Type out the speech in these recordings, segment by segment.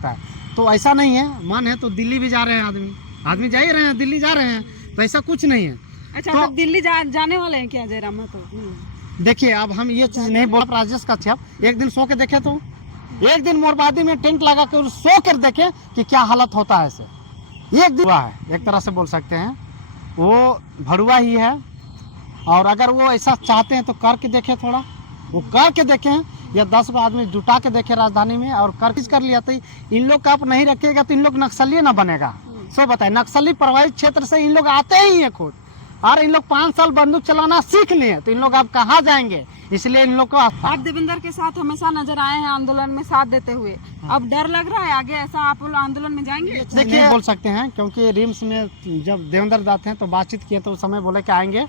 सकता है। तो ऐसा नहीं है, मन है तो दिल्ली भी जा रहे हैं, आदमी जा ही रहे हैं, दिल्ली जा रहे हैं, तो ऐसा कुछ नहीं है। अच्छा, तो तब दिल्ली जाने वाले हैं क्या जयराम महतो? देखिए, अब हम ये चीज नहीं बोल, राजेश कश्यप एक दिन सो के देखे, तो एक दिन मोरबादी में टेंट लगा कर सो कर देखे कि क्या हालत होता है ऐसे। एक दिन हुआ है, एक तरह से बोल सकते हैं वो भड़ुआ ही है। और अगर वो ऐसा चाहते हैं तो करके देखे, थोड़ा वो करके देखें, या 10 आदमी जुटा के देखे राजधानी में, और कर लिया तो इन लोग का आप नहीं रखेगा तो इन लोग नक्सली ना बनेगा। सो बताए, नक्सली प्रभावित क्षेत्र से इन लोग आते ही हैं खुद, और इन लोग 5 साल बंदूक चलाना सीख लिए, तो इन लोग अब कहाँ जाएंगे? इसलिए इन लोग को आप देवेंद्र के साथ हमेशा नजर आए हैं आंदोलन में साथ देते हुए, अब डर लग रहा है आगे ऐसा आप लोग आंदोलन में जाएंगे? देखिए, बोल सकते हैं, क्योंकि रिम्स में जब देवेंद्र जाते हैं तो बातचीत किए, तो उस समय बोले कि आएंगे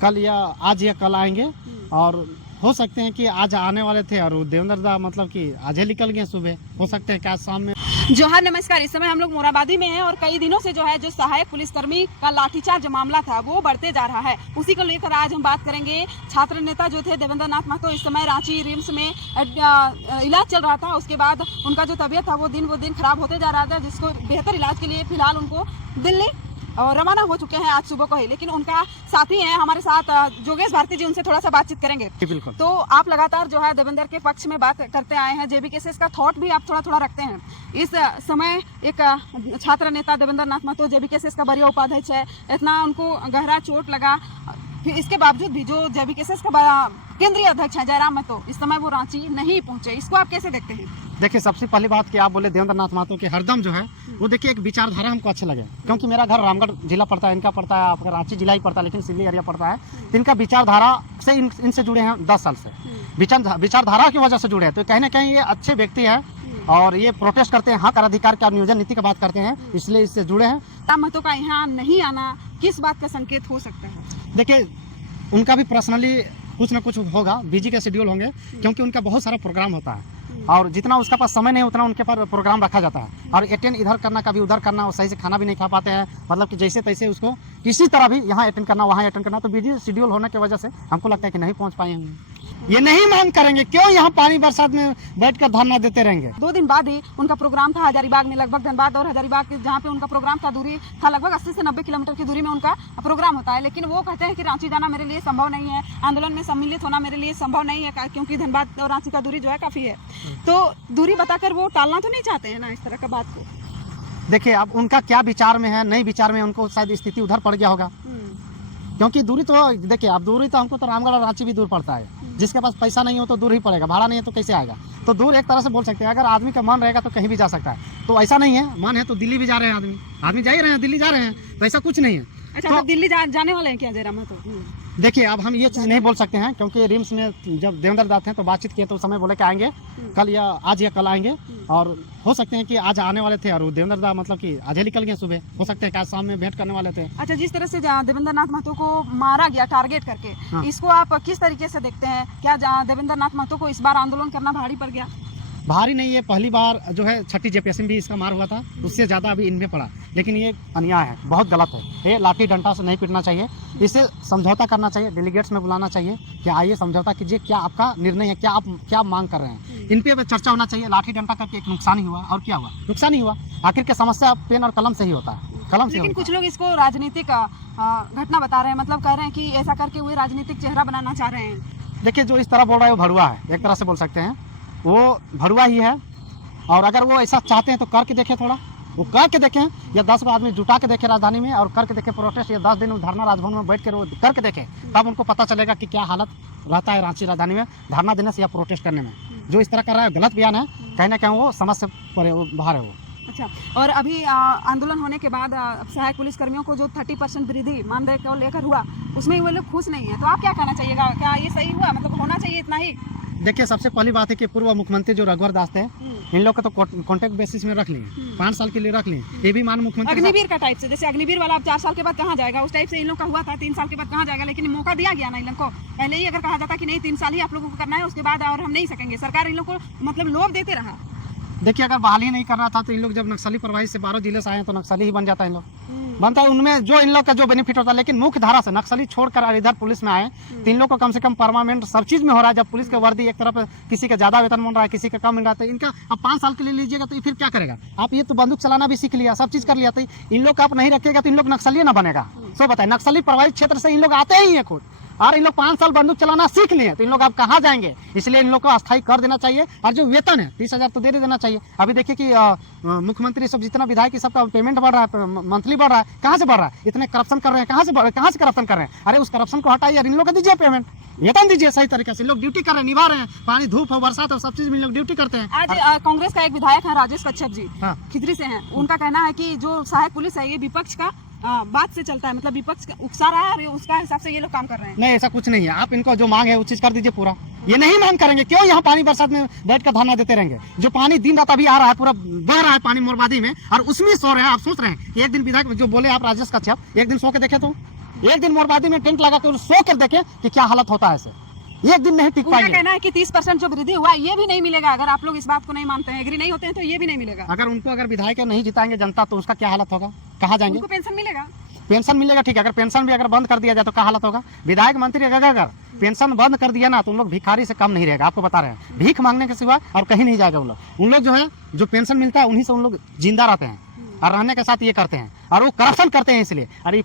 कल या आज या कल आएंगे, और हो सकते हैं कि आज आने वाले थे और देवेंद्र दा मतलब कि आज ही निकल गए सुबह, हो सकते हैं कि आज शाम में। जोहार, नमस्कार। इस समय हम लोग मोराबादी में हैं और कई दिनों से जो है जो सहायक पुलिसकर्मी का लाठीचार्ज मामला था वो बढ़ते जा रहा है। उसी को लेकर आज हम बात करेंगे। छात्र नेता जो थे देवेंद्र नाथ महतो इस समय रांची रिम्स में इलाज चल रहा था। उसके बाद उनका जो तबीयत था वो दिन खराब होते जा रहा था, जिसको बेहतर इलाज के लिए फिलहाल उनको दिल्ली और रवाना हो चुके हैं आज सुबह को ही। लेकिन उनका साथी हैं हमारे साथ जोगेश भारती जी, उनसे थोड़ा सा बातचीत करेंगे। बिल्कुल। तो आप लगातार जो है देवेंद्र के पक्ष में बात करते आए हैं, जेबीकेएसएस का थॉट भी आप थोड़ा रखते हैं। इस समय एक छात्र नेता देवेंद्र नाथ महतो जेबीकेएसएस का वरीय उपाध्यक्ष है, इतना उनको गहरा चोट लगा, फिर इसके बावजूद भी जो जेबीकेएसएस का केंद्रीय अध्यक्ष है जयराम महतो, इस समय वो रांची नहीं पहुंचे। इसको आप कैसे देखते हैं? देखिए, सबसे पहली बात कि आप बोले देवेंद्र नाथ महतो के हरदम जो है वो देखिए एक विचारधारा हमको अच्छे लगे, क्योंकि मेरा घर रामगढ़ जिला पड़ता है, इनका पड़ता है आपका रांची जिला ही पड़ता है, लेकिन सिल्ली एरिया पड़ता है। तो इनका विचारधारा से इनसे जुड़े हैं 10 साल से, विचारधारा की वजह से जुड़े हैं। तो कहीं ना कहीं ये अच्छे व्यक्ति है और ये प्रोटेस्ट करते हैं, हक और अधिकार का नियोजन नीति की बात करते हैं, इसलिए इससे जुड़े हैं। जयराम महतो का यहाँ नहीं आना किस बात का संकेत हो सकता है? देखिए, उनका भी पर्सनली कुछ ना कुछ होगा, बिजी के शेड्यूल होंगे, क्योंकि उनका बहुत सारा प्रोग्राम होता है और जितना उसका पास समय नहीं उतना उनके पास प्रोग्राम रखा जाता है, और अटेंड इधर करना कभी उधर करना, और सही से खाना भी नहीं खा पाते हैं, मतलब कि जैसे तैसे उसको किसी तरह भी यहाँ अटेंड करना वहाँ अटेंड करना। तो बिजी शेड्यूल होने की वजह से हमको लगता है कि नहीं पहुँच पाए हैं। ये नहीं मांग करेंगे, क्यों यहाँ पानी बरसात में बैठकर धरना देते रहेंगे। 2 दिन बाद ही उनका प्रोग्राम था हजारीबाग में, लगभग धनबाद और हजारीबाग जहाँ पे उनका प्रोग्राम था, दूरी था लगभग 80 से 90 किलोमीटर की दूरी में उनका प्रोग्राम होता है। लेकिन वो कहते हैं कि रांची जाना मेरे लिए संभव नहीं है, आंदोलन में सम्मिलित होना मेरे लिए संभव नहीं है, क्योंकि धनबाद और रांची का दूरी जो है काफी है। तो दूरी बताकर वो टालना तो नहीं चाहते हैं ना इस तरह का बात को? देखिए, अब उनका क्या विचार में है, नई विचार में उनको शायद स्थिति उधर पड़ गया होगा, क्योंकि दूरी तो देखिए, अब दूरी तो हमको तो रामगढ़ और रांची भी दूर पड़ता है, जिसके पास पैसा नहीं हो तो दूर ही पड़ेगा, भाड़ा नहीं है तो कैसे आएगा। तो दूर एक तरह से बोल सकते हैं, अगर आदमी का मन रहेगा तो कहीं भी जा सकता है। तो ऐसा नहीं है, मन है तो दिल्ली भी जा रहे हैं, आदमी जा ही रहे हैं, दिल्ली जा रहे हैं, तो ऐसा कुछ नहीं है। अच्छा, तो दिल्ली जाने वाले हैं क्या जयराम महतो? देखिए, अब हम ये चीज़ नहीं बोल सकते हैं, क्योंकि रिम्स में जब देवेंद्र जाते हैं तो बातचीत किए, तो उस समय बोले कि आएंगे कल या आज या कल आएंगे, और हो सकते हैं कि आज आने वाले थे और देवेंद्र दा मतलब कि आज ही निकल गए सुबह, हो सकते हैं कि आज शाम में भेंट करने वाले थे। अच्छा, जिस तरह से देवेंद्र नाथ महतो को मारा गया टारगेट करके, हाँ। इसको आप किस तरीके से देखते हैं? क्या देवेंद्र नाथ महतो को इस बार आंदोलन करना भारी पड़ गया? भारी नहीं है, पहली बार जो है 6ठी जेपीएससी में भी इसका मार हुआ था, उससे ज़्यादा अभी इनमें पड़ा, लेकिन ये अन्याय है, बहुत गलत है। ये लाठी डंडा से नहीं पीटना चाहिए, इससे समझौता करना चाहिए, डेलीगेट्स में बुलाना चाहिए कि आइए समझौता कीजिए, क्या आपका निर्णय है, क्या मांग कर रहे हैं, इन पे चर्चा होना चाहिए। लाठी डंडा करके एक नुकसान ही हुआ, और क्या हुआ? नुकसान ही हुआ। आखिर के समस्या पेन और कलम से ही होता है, कलम से। लेकिन कुछ लोग इसको राजनीतिक घटना बता रहे हैं, मतलब कह रहे हैं कि ऐसा करके वो राजनीतिक चेहरा बनाना चाह रहे हैं। देखिए, जो इस तरह बोल रहा है वो भड़ुआ है, एक तरह से बोल सकते हैं वो भड़ुआ ही है। और अगर वो ऐसा चाहते हैं तो करके देखें, थोड़ा वो करके देखें, या 10 आदमी जुटा के देखें राजधानी में और करके देखें प्रोटेस्ट, या 10 दिन धरना राजभवन में बैठ कर वो करके देखें, तब उनको पता चलेगा कि क्या हालत रहता है रांची राजधानी में धरना देने से या प्रोटेस्ट करने में। जो इस तरह कर रहा है गलत बयान है, कहीं ना कहीं वो समझ से बाहर है वो। अच्छा, और अभी आंदोलन होने के बाद सहायक पुलिसकर्मियों को जो 30% वृद्धि मानदेय को लेकर हुआ, उसमें वो लोग खुश नहीं है, तो आप क्या कहना चाहिएगा? क्या ये सही हुआ, मतलब होना चाहिए इतना ही? देखिए, सबसे पहली बात है कि पूर्व मुख्यमंत्री जो रघुवर दास थे, इन लोग को तो कॉन्ट्रैक्ट बेसिस में रख लिए, 5 साल के लिए रख लिए। ये भी मान मुख्यमंत्री अग्निवीर का टाइप से, जैसे अग्निवीर वाला अब 4 साल के बाद कहाँ जाएगा, उस टाइप से इन लोग का हुआ था 3 साल के बाद कहाँ जाएगा। लेकिन मौका दिया गया ना इन लोग को, पहले ही अगर कहा जाता कि नहीं 3 साल ही आप लोगों को करना है, उसके बाद और हम नहीं सकेंगे, सरकार इन लोग को मतलब लोभ देते रहा। देखिए अगर बहाली नहीं करना था तो इन लोग जब नक्सली प्रभावित से 12 जिले से आए हैं तो नक्सली ही बन जाता है इन लोग बनता है उनमें जो इन लोग का जो बेनिफिट होता है। लेकिन मुख्य धारा से नक्सली छोड़कर और इधर पुलिस में आए तो इन लोग को कम से कम परमानेंट सब चीज में हो रहा है। जब पुलिस का वर्दी एक तरफ किसी का ज्यादा वेतन मिल रहा है किसी का कम मिल रहा है तो इनका अब 5 साल के लिए लीजिएगा तो फिर क्या करेगा। आप ये तो बंदूक चलाना भी सीख लिया सब चीज कर लिया तो इन लोग का आप नहीं रखेगा तो इन लोग नक्सली ना बनेगा। सो बताए नक्सली प्रभावित क्षेत्र से इन लोग आते ही है खुद और इन लोग 5 साल बंदूक चलाना सीख लिए तो इन लोग आप कहाँ जाएंगे। इसलिए इन लोग को अस्थायी कर देना चाहिए और जो वेतन है 30,000 तो दे देना चाहिए। अभी देखिए कि मुख्यमंत्री सब जितना विधायक की सबका पेमेंट बढ़ रहा है मंथली बढ़ रहा है कहाँ से बढ़ रहा है। इतने करप्शन कर रहे हैं कहाँ से करप्शन कर रहे हैं। अरे उस करप्शन को हटाइए और इन लोग को दीजिए पेमेंट वेतन दीजिए सही तरीके से। लोग ड्यूटी कर रहे हैं निभा रहे हैं पानी धूप हो बरसात हो सब चीज में लोग ड्यूटी करते हैं। आज कांग्रेस का एक विधायक है राजेश कच्छप जी हाँ। खिजरी से हैं। उनका कहना है कि जो सहायक पुलिस है ये विपक्ष का बात से चलता है मतलब विपक्ष उकसा रहा है और उसका हिसाब से ये लोग काम कर रहे हैं। नहीं ऐसा कुछ नहीं है। आप इनको जो मांग है वो चीज कर दीजिए पूरा। ये नहीं मांग करेंगे क्यों यहाँ पानी बरसात में बैठ कर धरना देते रहेंगे। जो पानी दिन रात अभी आ रहा है पूरा बह रहा है पानी मोरबादी में और उसमें सो रहे हैं। आप सोच रहे हैं कि एक दिन विधायक जो बोले आप राजेश कच्छप एक दिन सो के देखे तो एक दिन मोरबादी में टेंट लगा कर सो कर देखे कि क्या हालत होता है ऐसे एक दिन नहीं टिक पाएंगे। उनका कहना है कि 30% जो वृद्धि हुआ है ये भी नहीं मिलेगा। अगर आप लोग इस बात को नहीं मानते हैं एग्री नहीं होते हैं तो ये भी नहीं मिलेगा। अगर विधायक नहीं जिताएंगे जनता तो उसका क्या हालत होगा कहाँ जाएंगे। उनको पेंशन मिलेगा पेंशन मिलेगा ठीक है। अगर पेंशन भी अगर बंद कर दिया जाए तो क्या हालत होगा। विधायक मंत्री अगर पेंशन बंद कर दिया ना तो उन लोग भिखारी से कम नहीं रहेगा। आपको बता रहे हैं भीख मांगने के सिवा और कहीं नहीं जाएगा उन लोग जो है जो पेंशन मिलता है उन्हीं से उन लोग जिंदा रहते हैं और रहने के साथ ये करते हैं और वो करप्शन करते हैं। इसलिए अरे ये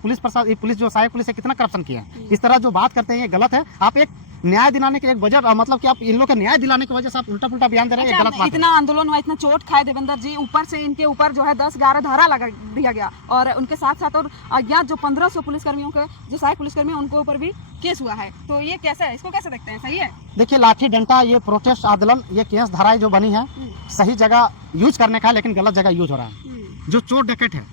पुलिस जो सहायक पुलिस है कितना करप्शन किया है। इस तरह जो बात करते हैं ये गलत है। आप एक न्याय दिलाने के एक बजट मतलब कि आप इन लोग का न्याय दिलाने की वजह से आप उल्टा पुल्टा बयान दे रहे हैं। गलत बात है। इतना आंदोलन हुआ इतना चोट खाए देवेंद्र जी ऊपर से इनके ऊपर जो है 10-11 धारा लगा दिया गया और उनके साथ साथ और अज्ञात जो 1500 पुलिसकर्मियों के जो सहायक पुलिसकर्मी उनके ऊपर भी केस हुआ है। तो ये कैसा है इसको कैसे देखते हैं सही है। देखिए लाठी डंडा ये प्रोटेस्ट आंदोलन ये केस धाराएं जो बनी है सही जगह यूज करने का है लेकिन गलत जगह यूज हो रहा है। जो चोर डकैत है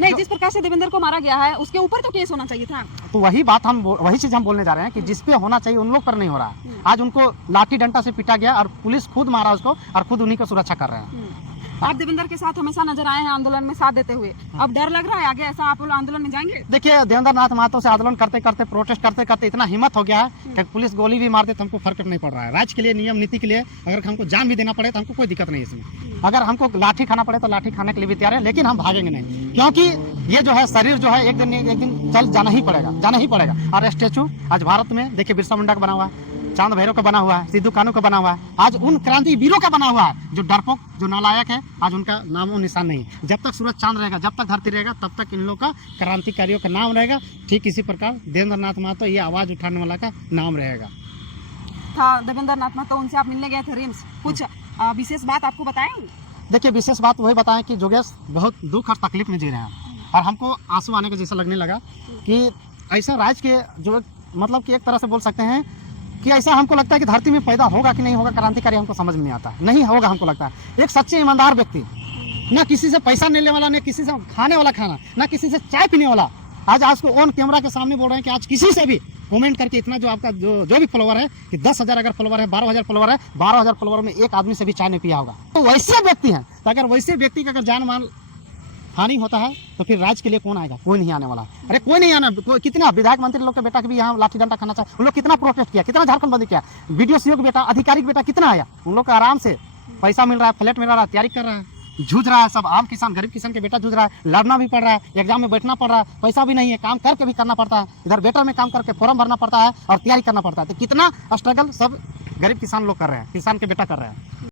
नहीं जिस प्रकार से देवेंद्र को मारा गया है उसके ऊपर तो केस होना चाहिए था। तो वही चीज हम बोलने जा रहे हैं कि जिस पे होना चाहिए उन लोग पर नहीं हो रहा है। आज उनको लाठी डंडा से पीटा गया और पुलिस खुद मारा उसको और खुद उन्हीं को सुरक्षा कर रहे हैं। आप देवेंद्र के साथ हमेशा नजर आए हैं आंदोलन में साथ देते हुए। अब डर लग रहा है आगे ऐसा आप लोग आंदोलन में जाएंगे। देखिए देवेंद्र नाथ महतो से आंदोलन करते करते प्रोटेस्ट करते करते इतना हिम्मत हो गया है कि पुलिस गोली भी मार दे तो हमको फर्क नहीं पड़ रहा है। राज्य के लिए नियम नीति के लिए अगर हमको जान भी देना पड़े तो हमको कोई दिक्कत नहीं है इसमें। अगर हमको लाठी खाना पड़े तो लाठी खाने के लिए भी तैयार है लेकिन हम भागेंगे नहीं क्योंकि ये जो है शरीर जो है एक दिन चल जाना ही पड़ेगा। और स्टेचू आज भारत में देखिए बिरसा मुंडा का बना हुआ है चांद भैरव का बना हुआ है सिद्धू कानू का बना हुआ है आज उन क्रांति वीरों का बना हुआ है जो डरपोक जो नालायक है आज उनका नामो निशान नहीं है। जब तक सूरज चांद रहेगा जब तक धरती रहेगा तब तक इन लोग का क्रांतिकारियों का नाम रहेगा। ठीक इसी प्रकार देवेंद्र नाथ महतो ये आवाज उठाने वाला का नाम रहेगा। था देवेंद्र नाथ महतो उनसे आप मिलने गए थे रिम्स कुछ विशेष बात आपको बताएं। देखिए विशेष बात वही बताएं कि जोगेश बहुत दुख और तकलीफ में जी रहे हैं और हमको आंसू आने का जैसा लगने लगा कि ऐसा राज्य के जो मतलब कि एक तरह से बोल सकते हैं कि ऐसा हमको लगता है कि धरती में पैदा होगा कि नहीं होगा क्रांतिकारी हमको समझ में नहीं आता नहीं होगा। हमको लगता है एक सच्चे ईमानदार व्यक्ति ना किसी से पैसा लेने वाला ना किसी से खाने वाला खाना ना किसी से चाय पीने वाला आज को ऑन कैमरा के सामने बोल रहे हैं कि आज किसी से भी कमेंट करके इतना जो आपका जो भी फॉलोवर है कि 10,000 अगर फॉलोवर है 12,000 फॉलोवर है 12,000 फॉलोवर में एक आदमी से भी चाय नहीं पिया होगा। तो वैसे व्यक्ति हैं तो अगर वैसे व्यक्ति का अगर जान माल हानि होता है तो फिर राज्य के लिए कौन आएगा। कोई नहीं आने वाला। अरे कोई नहीं आना। कितना विधायक मंत्री लोग के बेटा के भी यहाँ लाठी डंडा खाना चाहिए। उन लोग कितना प्रोटेस्ट किया कितना झारखंड बंदी किया। वीडियो सीओ के बेटा अधिकारी बेटा कितना आया। उन लोग का आराम से पैसा मिल रहा है फ्लैट मिल रहा है तैयारी कर रहा है जूझ रहा है। सब आम किसान गरीब किसान के बेटा जूझ रहा है लड़ना भी पड़ रहा है एग्जाम में बैठना पड़ रहा है पैसा भी नहीं है काम करके भी करना पड़ता है इधर बेटर में काम करके फॉर्म भरना पड़ता है और तैयारी करना पड़ता है। तो कितना स्ट्रगल सब गरीब किसान लोग कर रहे हैं किसान के बेटा कर रहे हैं।